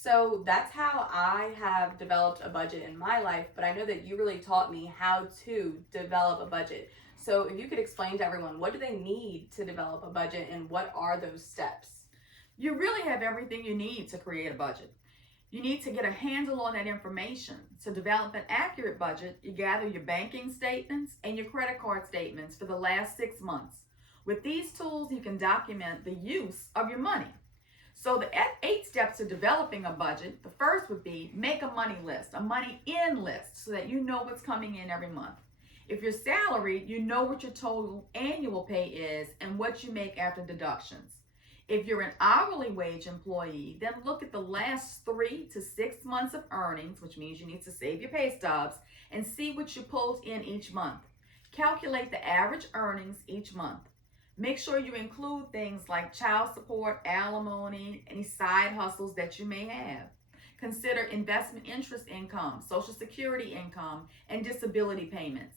So that's how I have developed a budget in my life, but I know that you really taught me how to develop a budget. So if you could explain to everyone, what do they need to develop a budget and what are those steps? You really have everything you need to create a budget. You need to get a handle on that information. To develop an accurate budget, you gather your banking statements and your credit card statements for the last 6 months. With these tools, you can document the use of your money. So, the 8 steps to developing a budget, the first would be make a money list, a money in list, so that you know what's coming in every month. If you're salaried, you know what your total annual pay is and what you make after deductions. If you're an hourly wage employee, then look at the last 3 to 6 months of earnings, which means you need to save your pay stubs, and see what you pulled in each month. Calculate the average earnings each month. Make sure you include things like child support, alimony, any side hustles that you may have. Consider investment interest income, Social Security income, and disability payments.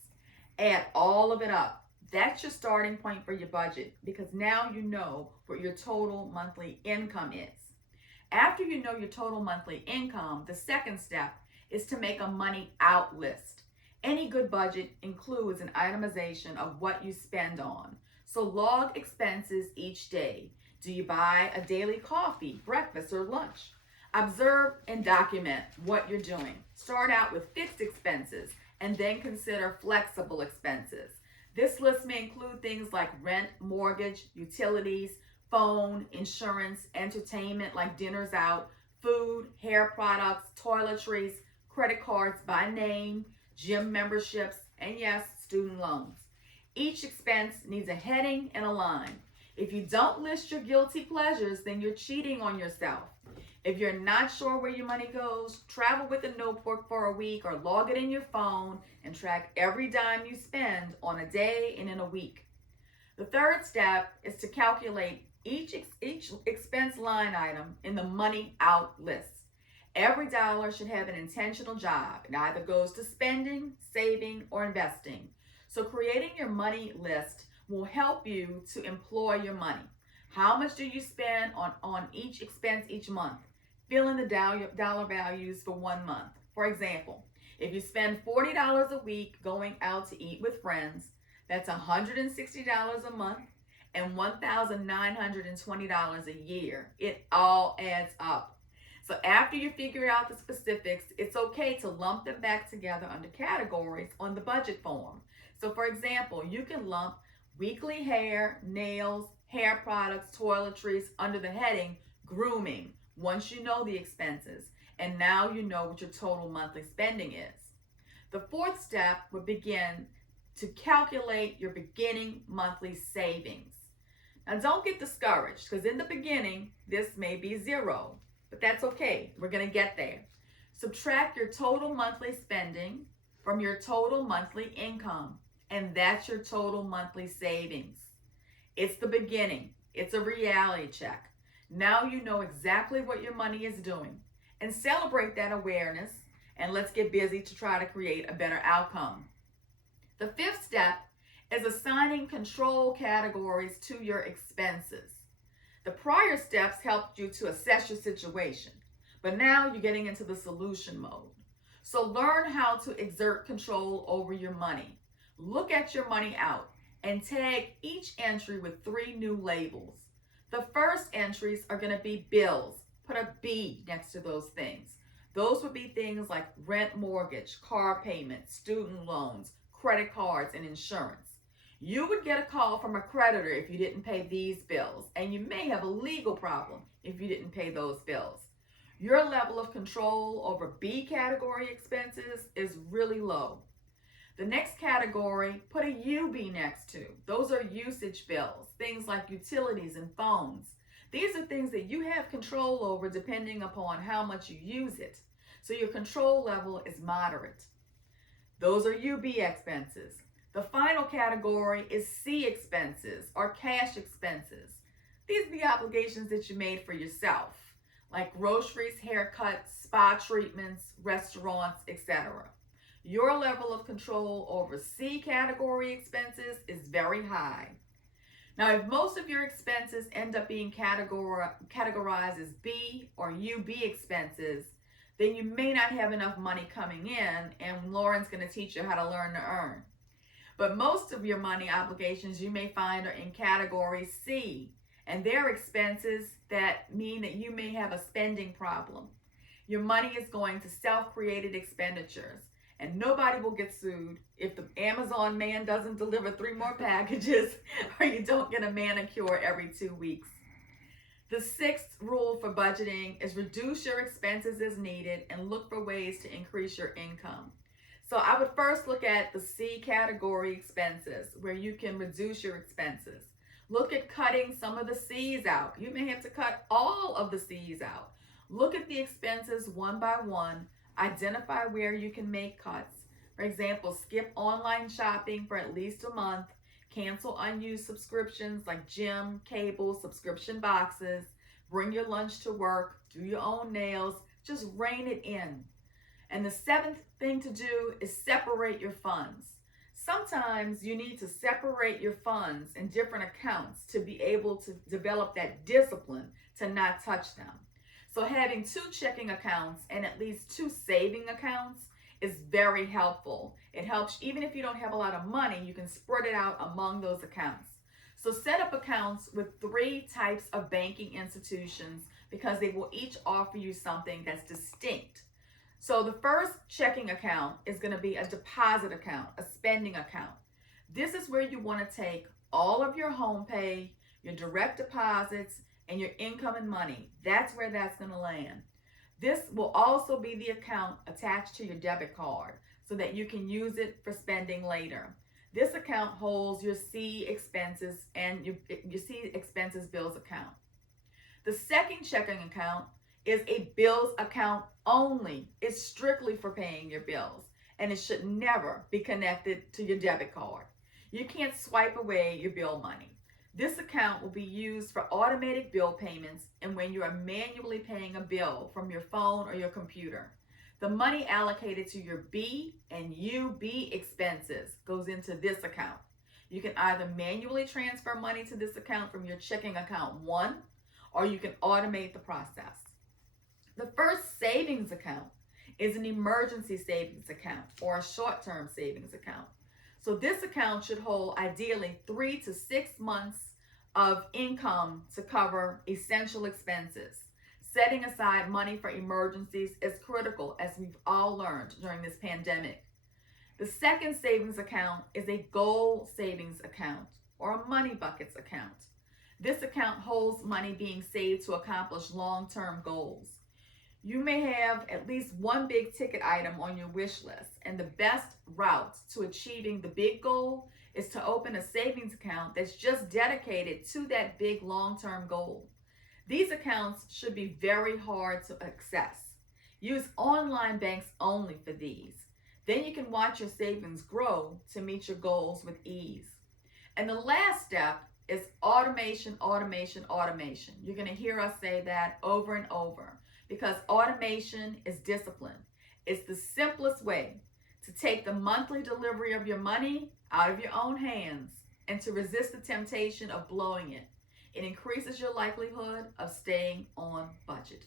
Add all of it up. That's your starting point for your budget because now you know what your total monthly income is. After you know your total monthly income, the second step is to make a money out list. Any good budget includes an itemization of what you spend on. So log expenses each day. Do you buy a daily coffee, breakfast, or lunch? Observe and document what you're doing. Start out with fixed expenses and then consider flexible expenses. This list may include things like rent, mortgage, utilities, phone, insurance, entertainment like dinners out, food, hair products, toiletries, credit cards by name, gym memberships, and yes, student loans. Each expense needs a heading and a line. If you don't list your guilty pleasures, then you're cheating on yourself. If you're not sure where your money goes, travel with a notebook for a week or log it in your phone and track every dime you spend on a day and in a week. The third step is to calculate each expense line item in the money out list. Every dollar should have an intentional job. It either goes to spending, saving, or investing. So creating your money list will help you to employ your money. How much do you spend on each expense each month? Fill in the dollar values for 1 month. For example, if you spend $40 a week going out to eat with friends, that's $160 a month and $1,920 a year. It all adds up. So after you figure out the specifics, it's okay to lump them back together under categories on the budget form. So for example, you can lump weekly hair, nails, hair products, toiletries under the heading grooming once you know the expenses. And now you know what your total monthly spending is. The fourth step would begin to calculate your beginning monthly savings. Now don't get discouraged because in the beginning, this may be zero, but that's okay. We're going to get there. Subtract your total monthly spending from your total monthly income, and that's your total monthly savings. It's the beginning. It's a reality check. Now you know exactly what your money is doing. And celebrate that awareness, and let's get busy to try to create a better outcome. The fifth step is assigning control categories to your expenses. The prior steps helped you to assess your situation, but now you're getting into the solution mode. So learn how to exert control over your money. Look at your money out and tag each entry with 3 new labels. The first entries are going to be bills. Put a B next to those things. Those would be things like rent, mortgage, car payments, student loans, credit cards, and insurance. You would get a call from a creditor if you didn't pay these bills, and you may have a legal problem if you didn't pay those bills. Your level of control over B category expenses is really low. The next category, put a UB next to. Those are usage bills, things like utilities and phones. These are things that you have control over depending upon how much you use it. So your control level is moderate. Those are UB expenses. The final category is C expenses or cash expenses. These are the obligations that you made for yourself, like groceries, haircuts, spa treatments, restaurants, etc. Your level of control over C category expenses is very high. Now, if most of your expenses end up being categorized as B or UB expenses, then you may not have enough money coming in, and Lauren's going to teach you how to learn to earn. But most of your money obligations you may find are in category C, and they're expenses that mean that you may have a spending problem. Your money is going to self-created expenditures, and nobody will get sued if the Amazon man doesn't deliver 3 more packages or you don't get a manicure every 2 weeks. The 6th rule for budgeting is reduce your expenses as needed and look for ways to increase your income. So I would first look at the C category expenses, where you can reduce your expenses. Look at cutting some of the C's out. You may have to cut all of the C's out. Look at the expenses one by one. Identify where you can make cuts. For example, skip online shopping for at least a month. Cancel unused subscriptions like gym, cable, subscription boxes. Bring your lunch to work. Do your own nails. Just rein it in. And the 7th thing to do is separate your funds. Sometimes you need to separate your funds in different accounts to be able to develop that discipline to not touch them. So having 2 checking accounts and at least 2 saving accounts is very helpful. It helps even if you don't have a lot of money, you can spread it out among those accounts. So set up accounts with 3 types of banking institutions because they will each offer you something that's distinct. So the first checking account is going to be a deposit account, a spending account. This is where you want to take all of your home pay, your direct deposits, and your income and money. That's where that's going to land. This will also be the account attached to your debit card so that you can use it for spending later. This account holds your C expenses and your C expenses bills account. The second checking account is a bills account only. It's strictly for paying your bills, and it should never be connected to your debit card. You can't swipe away your bill money. This account will be used for automatic bill payments and when you are manually paying a bill from your phone or your computer. The money allocated to your B and UB expenses goes into this account. You can either manually transfer money to this account from your checking account 1, or you can automate the process. The first savings account is an emergency savings account or a short-term savings account. So this account should hold ideally 3 to 6 months of income to cover essential expenses. Setting aside money for emergencies is critical, as we've all learned during this pandemic. The second savings account is a goal savings account or a money buckets account. This account holds money being saved to accomplish long-term goals. You may have at least one big ticket item on your wish list, and the best route to achieving the big goal is to open a savings account that's just dedicated to that big long-term goal. These accounts should be very hard to access. Use online banks only for these. Then you can watch your savings grow to meet your goals with ease. And the last step is automation, automation, automation. You're going to hear us say that over and over, because automation is discipline. It's the simplest way to take the monthly delivery of your money out of your own hands and to resist the temptation of blowing it. It increases your likelihood of staying on budget.